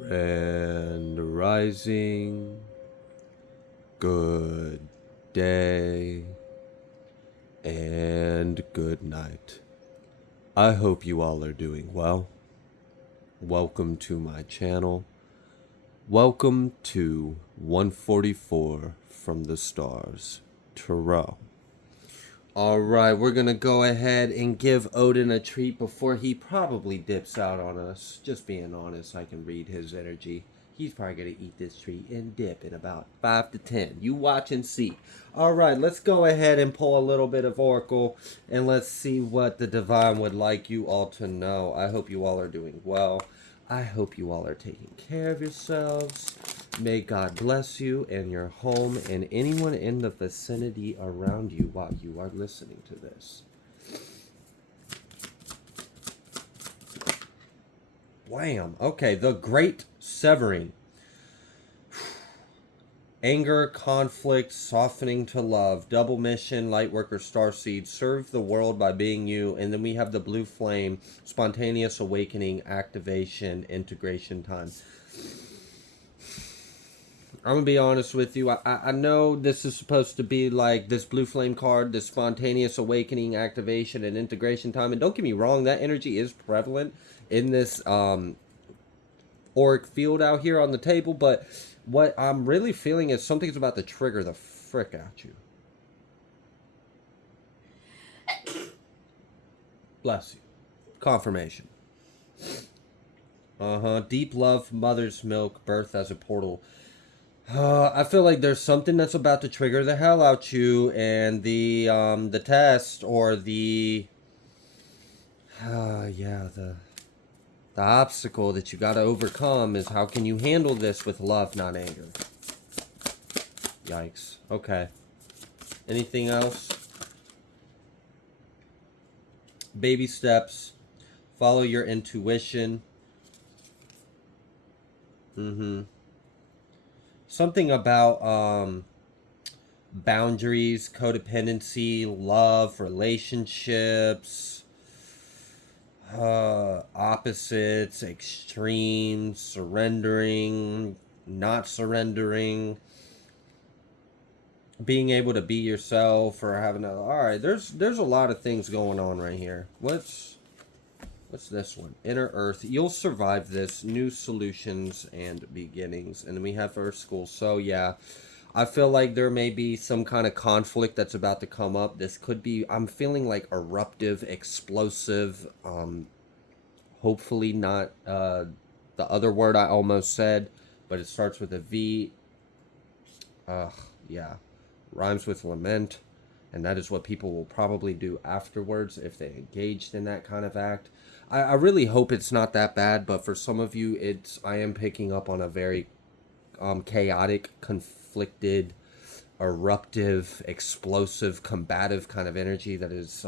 Grand rising, good day, and good night. I hope you all are doing well. Welcome to my channel. Welcome to 144 from the Stars, Tarot. Alright, we're gonna go ahead and give Odin a treat before he probably dips out on us. Just being honest, I can read his energy. He's probably gonna eat this treat and dip in about 5 to 10. You watch and see. Alright, let's go ahead and pull a little bit of Oracle and let's see what the Divine would like you all to know. I hope you all are doing well. I hope you all are taking care of yourselves. May God bless you and your home and anyone in the vicinity around you while you are listening to this. Wham! Okay, the Great Severing. Anger, conflict, softening to love, double mission, lightworker, starseed, serve the world by being you. And then we have the blue flame, spontaneous awakening, activation, integration time. I'm gonna be honest with you. I know this is supposed to be like this blue flame card, this spontaneous awakening, activation, and integration time. And don't get me wrong, that energy is prevalent in this auric field out here on the table, but what I'm really feeling is something's about to trigger the frick out you. Bless you. Confirmation. Deep love, mother's milk, birth as a portal. I feel like there's something that's about to trigger the hell out you, and the test or the the obstacle that you got to overcome is how can you handle this with love, not anger. Yikes. Okay. Anything else? Baby steps. Follow your intuition. Something about boundaries, codependency, love, relationships, opposites, extremes, surrendering, not surrendering, being able to be yourself, or having a... Alright, there's a lot of things going on right here. What's this one? Inner Earth. You'll survive this. New solutions and beginnings. And then we have Earth School. So yeah, I feel like there may be some kind of conflict that's about to come up. This could be, I'm feeling like eruptive, explosive, hopefully not the other word I almost said, but it starts with a V. Yeah, rhymes with lament, and that is what people will probably do afterwards if they engaged in that kind of act. I really hope it's not that bad, but for some of you, I am picking up on a very chaotic, conflicted, eruptive, explosive, combative kind of energy that is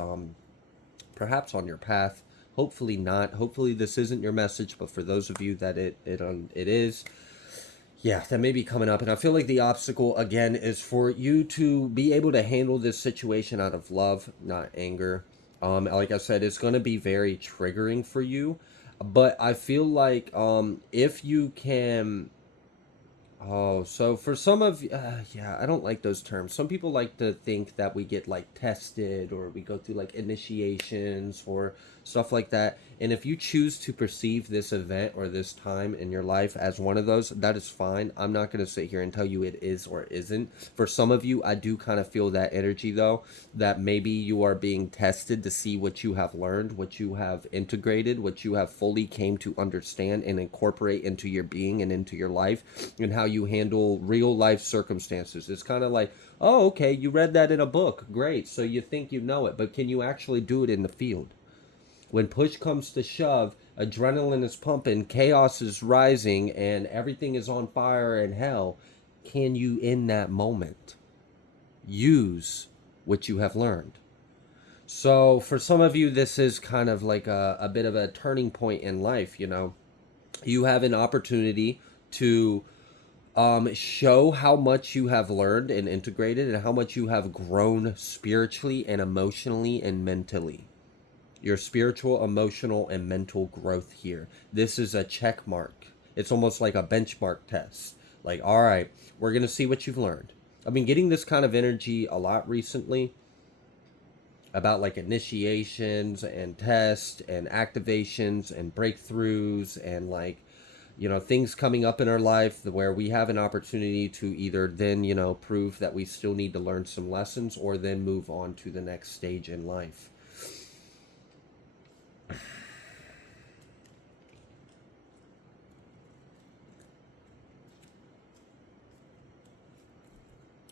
perhaps on your path. Hopefully not. Hopefully this isn't your message, but for those of you that it is, yeah, that may be coming up. And I feel like the obstacle, again, is for you to be able to handle this situation out of love, not anger. Like I said, it's going to be very triggering for you. But I feel like if you can... Oh, so for some of... yeah, I don't like those terms. Some people like to think that we get, like, tested, or we go through, like, initiations or stuff like that. And if you choose to perceive this event or this time in your life as one of those, that is fine. I'm not going to sit here and tell you it is or isn't. For some of you, I do kind of feel that energy, though, that maybe you are being tested to see what you have learned, what you have integrated, what you have fully came to understand and incorporate into your being and into your life, and how you handle real life circumstances. It's kind of like, oh, okay, you read that in a book. Great. So you think you know it, but can you actually do it in the field? When push comes to shove, adrenaline is pumping, chaos is rising, and everything is on fire and hell, can you, in that moment, use what you have learned? So for some of you, this is kind of like a bit of a turning point in life, you know. You have an opportunity to show how much you have learned and integrated and how much you have grown spiritually and emotionally and mentally. Your spiritual, emotional, and mental growth here. This is a check mark. It's almost like a benchmark test. Like, all right, we're going to see what you've learned. I've been getting this kind of energy a lot recently about like initiations and tests and activations and breakthroughs and like, things coming up in our life where we have an opportunity to either then, prove that we still need to learn some lessons or then move on to the next stage in life.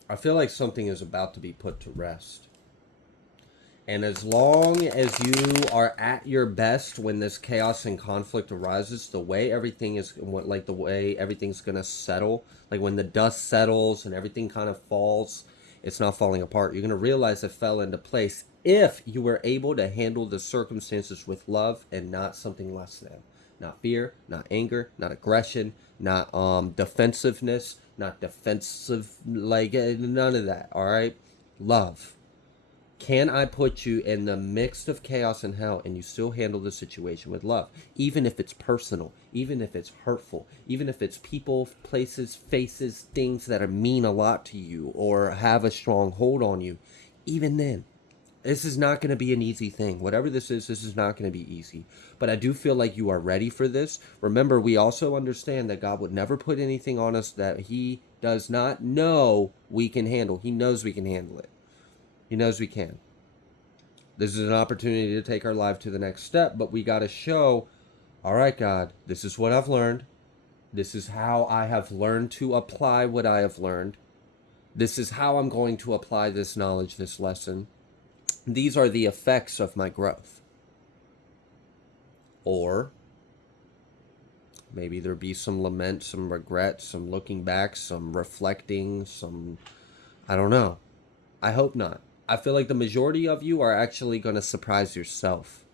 I feel like something is about to be put to rest. And as long as you are at your best when this chaos and conflict arises, the way everything is, like the way everything's going to settle, like when the dust settles and everything kind of falls, it's not falling apart. You're going to realize it fell into place if you were able to handle the circumstances with love and not something less than. Not fear, not anger, not aggression, not defensiveness, not defensive, like none of that, all right? Love. Can I put you in the midst of chaos and hell and you still handle the situation with love? Even if it's personal, even if it's hurtful, even if it's people, places, faces, things that are mean a lot to you or have a strong hold on you, even then, this is not going to be an easy thing. Whatever this is not going to be easy. But I do feel like you are ready for this. Remember, we also understand that God would never put anything on us that he does not know we can handle. He knows we can handle it. He knows we can. This is an opportunity to take our life to the next step, but we got to show, all right, God, this is what I've learned. This is how I have learned to apply what I have learned. This is how I'm going to apply this knowledge, this lesson. These are the effects of my growth. Or maybe there be some lament, some regret, some looking back, some reflecting, some, I don't know. I hope not. I feel like the majority of you are actually going to surprise yourself.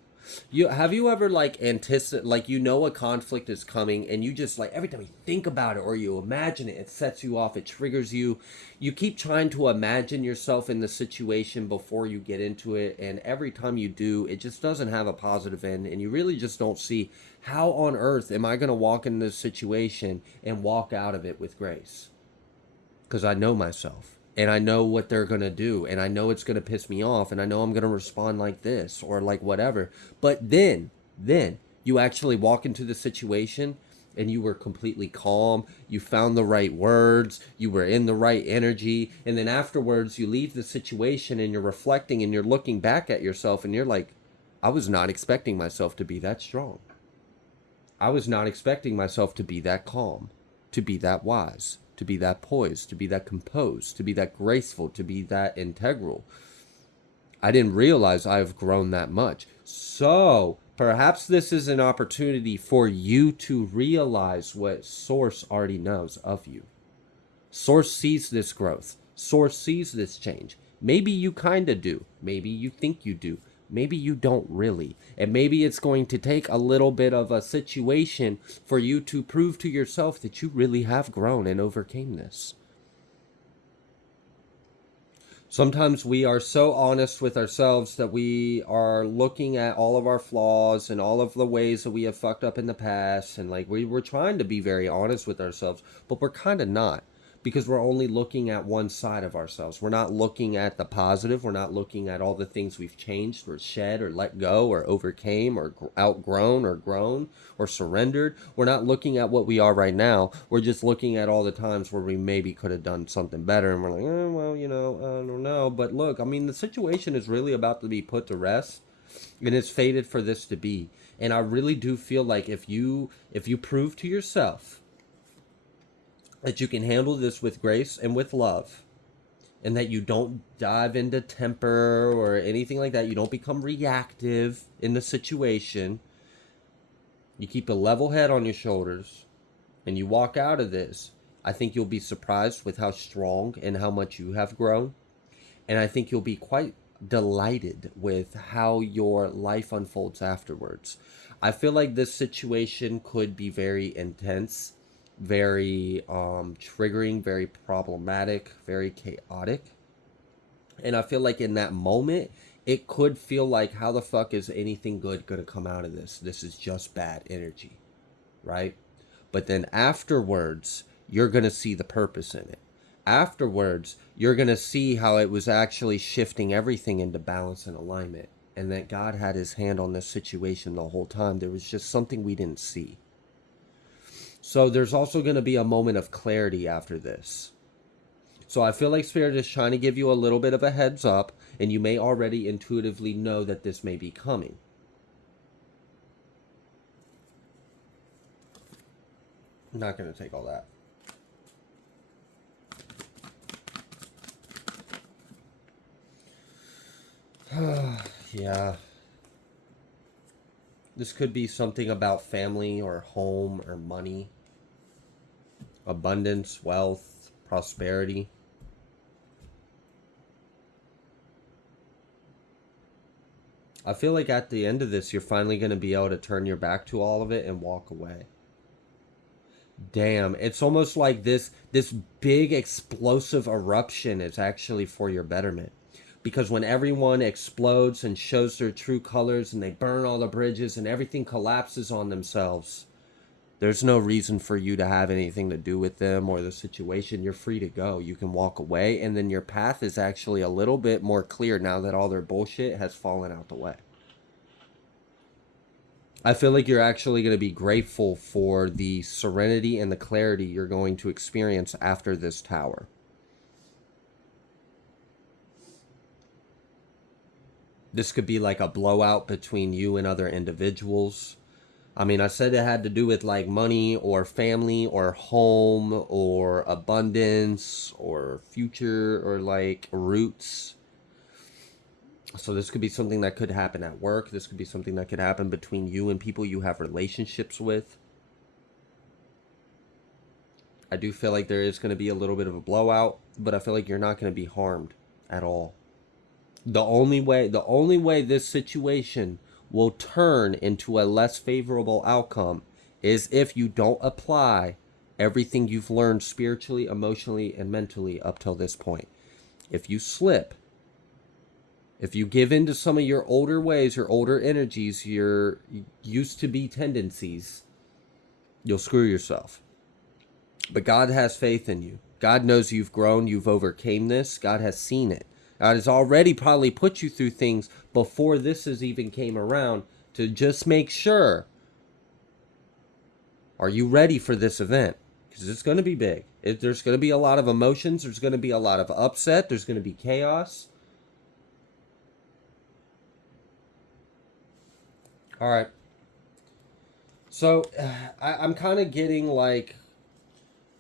Have you ever like anticipate, like a conflict is coming and you just like every time you think about it or you imagine it, it sets you off, it triggers you. You keep trying to imagine yourself in the situation before you get into it, and every time you do, it just doesn't have a positive end, and you really just don't see how on earth am I going to walk in this situation and walk out of it with grace? Because I know myself. And I know what they're going to do. And I know it's going to piss me off. And I know I'm going to respond like this or like whatever. But then you actually walk into the situation and you were completely calm. You found the right words. You were in the right energy. And then afterwards you leave the situation and you're reflecting and you're looking back at yourself and you're like, I was not expecting myself to be that strong. I was not expecting myself to be that calm, to be that wise, to be that poised, to be that composed, to be that graceful, to be that integral. I didn't realize I have grown that much. So perhaps this is an opportunity for you to realize what Source already knows of you. Source sees this growth. Source sees this change. Maybe you kind of do. Maybe you think you do. Maybe you don't really. And maybe it's going to take a little bit of a situation for you to prove to yourself that you really have grown and overcame this. Sometimes we are so honest with ourselves that we are looking at all of our flaws and all of the ways that we have fucked up in the past. And like we're trying to be very honest with ourselves, but we're kind of not. Because we're only looking at one side of ourselves. We're not looking at the positive. We're not looking at all the things we've changed or shed or let go or overcame or outgrown or grown or surrendered. We're not looking at what we are right now. We're just looking at all the times where we maybe could have done something better. And we're like, well, I don't know. But look, I mean, the situation is really about to be put to rest. And it's fated for this to be. And I really do feel like if you prove to yourself that you can handle this with grace and with love, and that you don't dive into temper or anything like that, you don't become reactive in the situation, you keep a level head on your shoulders, and you walk out of this, I think you'll be surprised with how strong and how much you have grown. And I think you'll be quite delighted with how your life unfolds afterwards. I feel like this situation could be very intense, very triggering, very problematic, very chaotic. And I feel like in that moment, it could feel like, how the fuck is anything good going to come out of this? This is just bad energy, right? But then afterwards, you're going to see the purpose in it. Afterwards, you're going to see how it was actually shifting everything into balance and alignment, and that God had his hand on this situation the whole time. There was just something we didn't see. So there's also going to be a moment of clarity after this. So I feel like Spirit is trying to give you a little bit of a heads up, and you may already intuitively know that this may be coming. I'm not going to take all that. Yeah. This could be something about family or home or money, abundance, wealth, prosperity. I feel like at the end of this, you're finally going to be able to turn your back to all of it and walk away. Damn, it's almost like this big explosive eruption is actually for your betterment. Because when everyone explodes and shows their true colors and they burn all the bridges and everything collapses on themselves, there's no reason for you to have anything to do with them or the situation. You're free to go. You can walk away, and then your path is actually a little bit more clear now that all their bullshit has fallen out the way. I feel like you're actually going to be grateful for the serenity and the clarity you're going to experience after this tower. This could be like a blowout between you and other individuals. I mean, I said it had to do with like money or family or home or abundance or future or like roots. So this could be something that could happen at work. This could be something that could happen between you and people you have relationships with. I do feel like there is going to be a little bit of a blowout, but I feel like you're not going to be harmed at all. The only way this situation will turn into a less favorable outcome is if you don't apply everything you've learned spiritually, emotionally, and mentally up till this point. If you slip, if you give in to some of your older ways, your older energies, your used to be tendencies, you'll screw yourself. But God has faith in you. God knows you've grown, you've overcame this. God has seen it. God has already probably put you through things before this has even came around to just make sure. Are you ready for this event? Because it's going to be big. There's going to be a lot of emotions. There's going to be a lot of upset. There's going to be chaos. All right. So I'm kind of getting like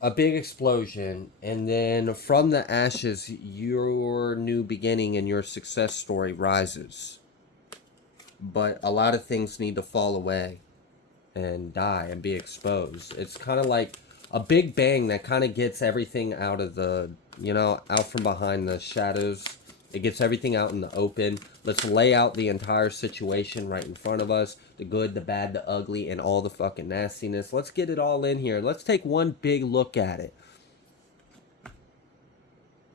a big explosion, and then from the ashes, your new beginning and your success story rises. But a lot of things need to fall away and die and be exposed. It's kind of like a big bang that kind of gets everything out of the, out from behind the shadows. It gets everything out in the open. Let's lay out the entire situation right in front of us. The good, the bad, the ugly, and all the fucking nastiness. Let's get it all in here. Let's take one big look at it.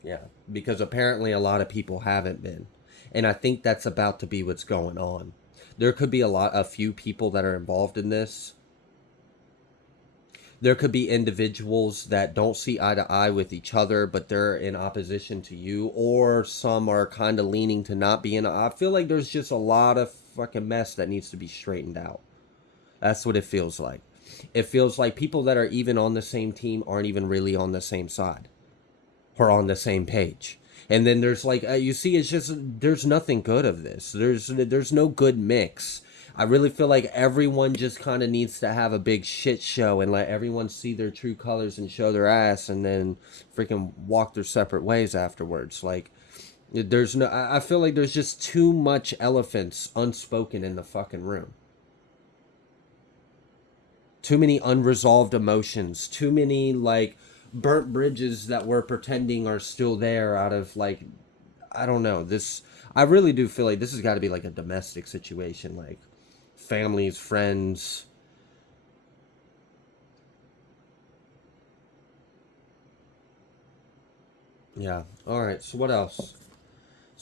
Yeah, because apparently a lot of people haven't been. And I think that's about to be what's going on. There could be a few people that are involved in this. There could be individuals that don't see eye to eye with each other, but they're in opposition to you, or some are kind of leaning to not be in. I feel like there's just a lot of fucking mess that needs to be straightened out. That's what it feels like. It feels like people that are even on the same team aren't even really on the same side or on the same page. And then there's like, you see, it's just, there's nothing good of this. There's no good mix. I really feel like everyone just kind of needs to have a big shit show and let everyone see their true colors and show their ass and then freaking walk their separate ways afterwards. Like, there's no, I feel like there's just too much elephants unspoken in the fucking room. Too many unresolved emotions. Too many, like, burnt bridges that we're pretending are still there out of, like, I don't know. I really do feel like this has got to be like a domestic situation. Like, families, friends. Yeah. All right. So what else?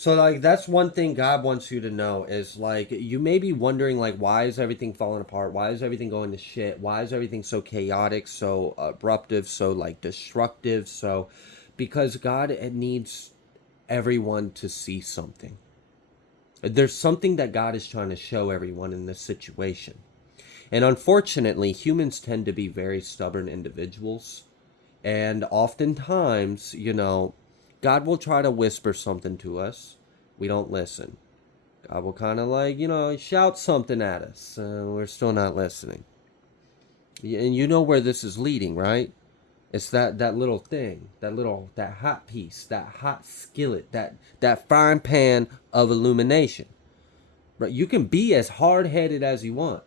So like that's one thing God wants you to know is like you may be wondering like why is everything falling apart? Why is everything going to shit? Why is everything so chaotic, so abruptive, so like destructive? So because God needs everyone to see something. There's something that God is trying to show everyone in this situation. And unfortunately, humans tend to be very stubborn individuals. And oftentimes, God will try to whisper something to us. We don't listen. God will kind of like, shout something at us. We're still not listening. And you know where this is leading, right? It's that little thing, that hot piece, that hot skillet, that frying pan of illumination. Right? You can be as hard headed as you want.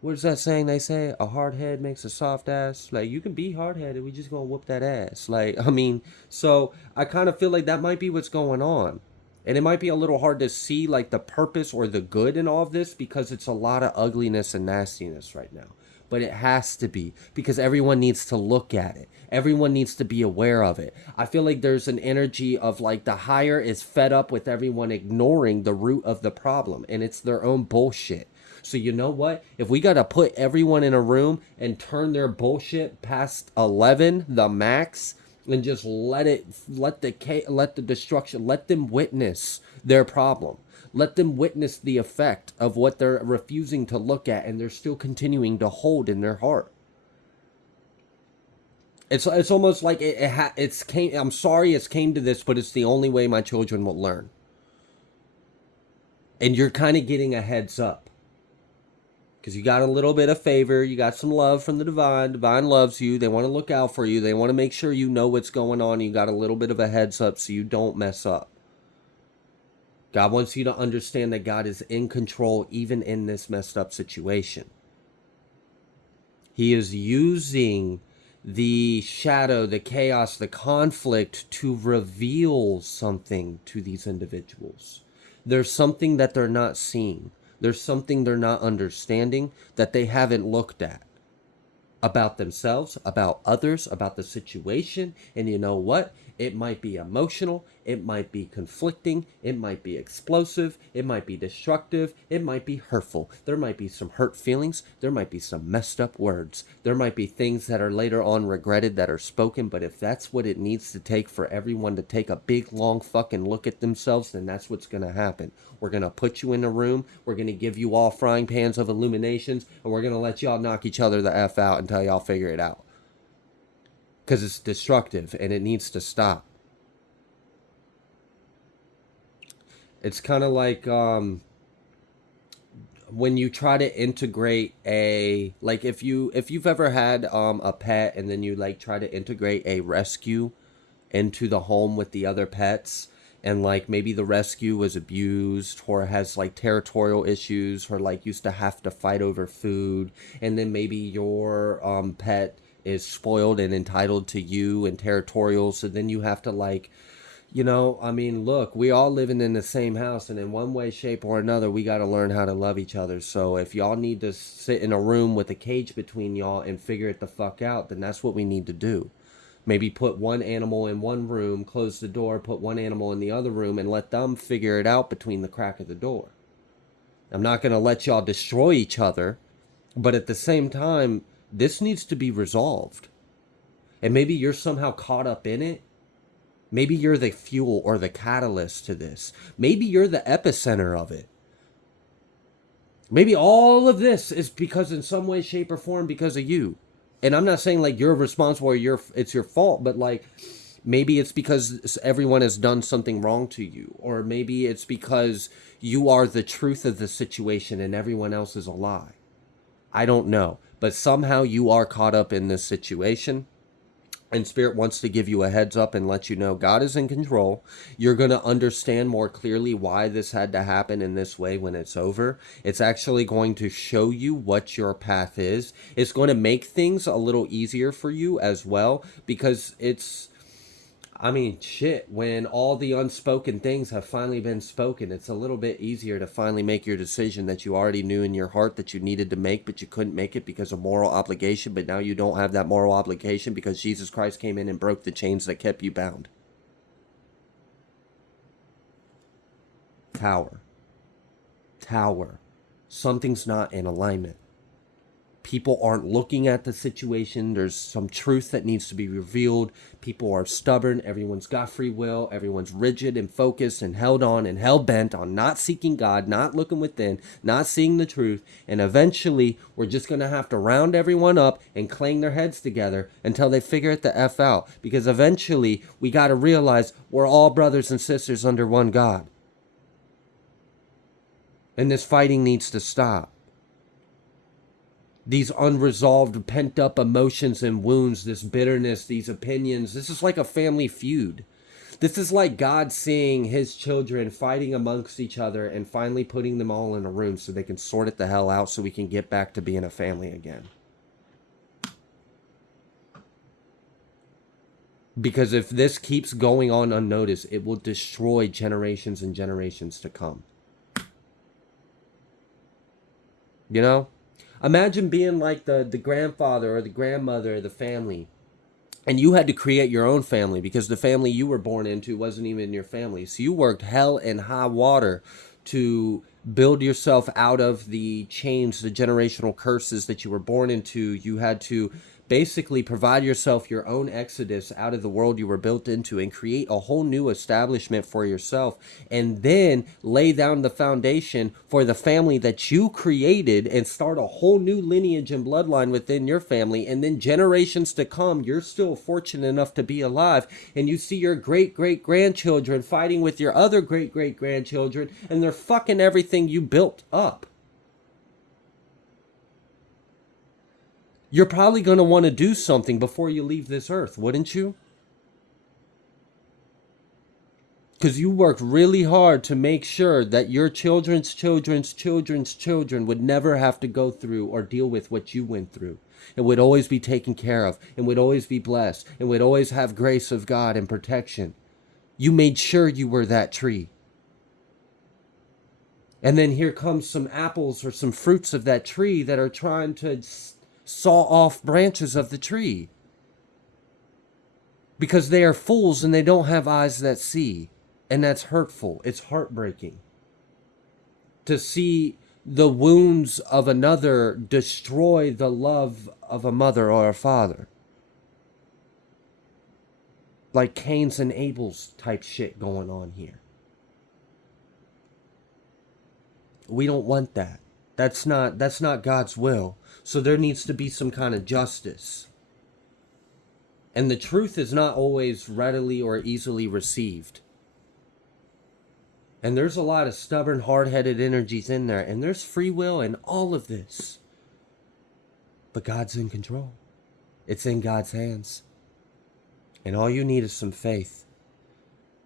What is that saying they say? A hard head makes a soft ass. Like, you can be hard headed. We just gonna whoop that ass. Like, I mean, so I kind of feel like that might be what's going on. And it might be a little hard to see, like, the purpose or the good in all of this because it's a lot of ugliness and nastiness right now. But it has to be because everyone needs to look at it. Everyone needs to be aware of it. I feel like there's an energy of like the higher is fed up with everyone ignoring the root of the problem, and it's their own bullshit. So you know what? If we got to put everyone in a room and turn their bullshit past 11, the max, and just let the destruction, let them witness their problem. Let them witness the effect of what they're refusing to look at and they're still continuing to hold in their heart. It's almost like it's came. I'm sorry it's came to this, but it's the only way my children will learn. And you're kind of getting a heads up. Because you got a little bit of favor, you got some love from the divine. Divine loves you. They want to look out for you. They want to make sure you know what's going on. You got a little bit of a heads up so you don't mess up. God wants you to understand that God is in control even in this messed up situation. He is using the shadow, the chaos, the conflict to reveal something to these individuals. There's something that they're not seeing. There's something they're not understanding that they haven't looked at about themselves, about others, about the situation. And you know what? It might be emotional. It might be conflicting. It might be explosive. It might be destructive. It might be hurtful. There might be some hurt feelings. There might be some messed up words. There might be things that are later on regretted that are spoken. But if that's what it needs to take for everyone to take a big, long fucking look at themselves, then that's what's going to happen. We're going to put you in a room. We're going to give you all frying pans of illuminations. And we're going to let y'all knock each other the F out until y'all figure it out. Because it's destructive and it needs to stop. It's kind of like when you try to integrate like if you've ever had a pet and then you like try to integrate a rescue into the home with the other pets, and like maybe the rescue was abused or has like territorial issues or like used to have to fight over food, and then maybe your pet is spoiled and entitled to you and territorial, so then you have to like, I mean, look, we all living in the same house, and in one way, shape, or another, we got to learn how to love each other. So if y'all need to sit in a room with a cage between y'all and figure it the fuck out, then that's what we need to do. Maybe put one animal in one room, close the door, put one animal in the other room, and let them figure it out between the crack of the door. I'm not going to let y'all destroy each other, but at the same time, this needs to be resolved. And maybe you're somehow caught up in it. Maybe you're the fuel or the catalyst to this. Maybe you're the epicenter of it. Maybe all of this is because in some way, shape, or form because of you. And I'm not saying like you're responsible or it's your fault, but like maybe it's because everyone has done something wrong to you. Or maybe it's because you are the truth of the situation and everyone else is a lie. I don't know. But somehow you are caught up in this situation. And Spirit wants to give you a heads up and let you know God is in control. You're going to understand more clearly why this had to happen in this way when it's over. It's actually going to show you what your path is. It's going to make things a little easier for you as well, because shit, when all the unspoken things have finally been spoken, it's a little bit easier to finally make your decision that you already knew in your heart that you needed to make, but you couldn't make it because of moral obligation. But now you don't have that moral obligation because Jesus Christ came in and broke the chains that kept you bound. tower. Something's not in alignment. People aren't looking at the situation. There's some truth that needs to be revealed. People are stubborn. Everyone's got free will. Everyone's rigid and focused and held on and hell-bent on not seeking God, not looking within, not seeing the truth. And eventually, we're just going to have to round everyone up and clang their heads together until they figure it the F out. Because eventually, we got to realize we're all brothers and sisters under one God. And this fighting needs to stop. These unresolved, pent-up emotions and wounds, this bitterness, these opinions, this is like a family feud. This is like God seeing his children fighting amongst each other and finally putting them all in a room so they can sort it the hell out so we can get back to being a family again. Because if this keeps going on unnoticed, it will destroy generations and generations to come. You know? Imagine being like the grandfather or the grandmother of the family, and you had to create your own family because the family you were born into wasn't even your family. So you worked hell and high water to build yourself out of the chains, the generational curses that you were born into. You had to basically provide yourself your own exodus out of the world you were built into and create a whole new establishment for yourself, and then lay down the foundation for the family that you created and start a whole new lineage and bloodline within your family. And then generations to come, you're still fortunate enough to be alive, and you see your great-great-grandchildren fighting with your other great-great-grandchildren, and they're fucking everything you built up. You're probably going to want to do something before you leave this earth, wouldn't you? Because you worked really hard to make sure that your children's children's children's children would never have to go through or deal with what you went through. It would always be taken care of, and would always be blessed, and would always have grace of God and protection. You made sure you were that tree. And then here comes some apples or some fruits of that tree that are trying to saw off branches of the tree because they are fools and they don't have eyes that see, and that's hurtful. It's heartbreaking to see the wounds of another destroy the love of a mother or a father, like Cain's and Abel's type shit going on here. We don't want that. That's not God's will. So there needs to be some kind of justice. And the truth is not always readily or easily received. And there's a lot of stubborn, hard-headed energies in there. And there's free will in all of this. But God's in control. It's in God's hands. And all you need is some faith.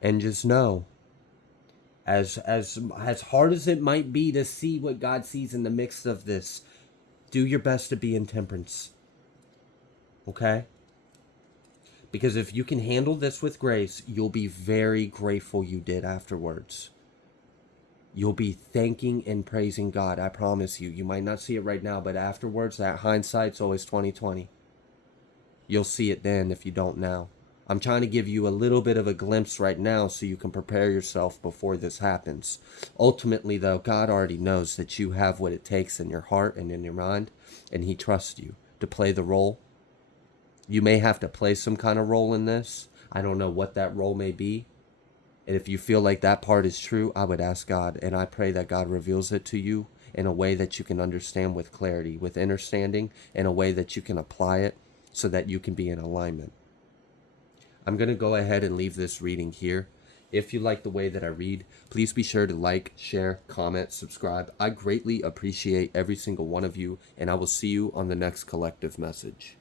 And just know, as hard as it might be to see what God sees in the midst of this, do your best to be in temperance. Okay? Because if you can handle this with grace, you'll be very grateful you did afterwards. You'll be thanking and praising God. I promise you. You might not see it right now, but afterwards, that hindsight's always 20/20. You'll see it then if you don't now. I'm trying to give you a little bit of a glimpse right now so you can prepare yourself before this happens. Ultimately, though, God already knows that you have what it takes in your heart and in your mind, and he trusts you to play the role. You may have to play some kind of role in this. I don't know what that role may be. And if you feel like that part is true, I would ask God, and I pray that God reveals it to you in a way that you can understand with clarity, with understanding, in a way that you can apply it so that you can be in alignment. I'm going to go ahead and leave this reading here. If you like the way that I read, please be sure to like, share, comment, subscribe. I greatly appreciate every single one of you, and I will see you on the next collective message.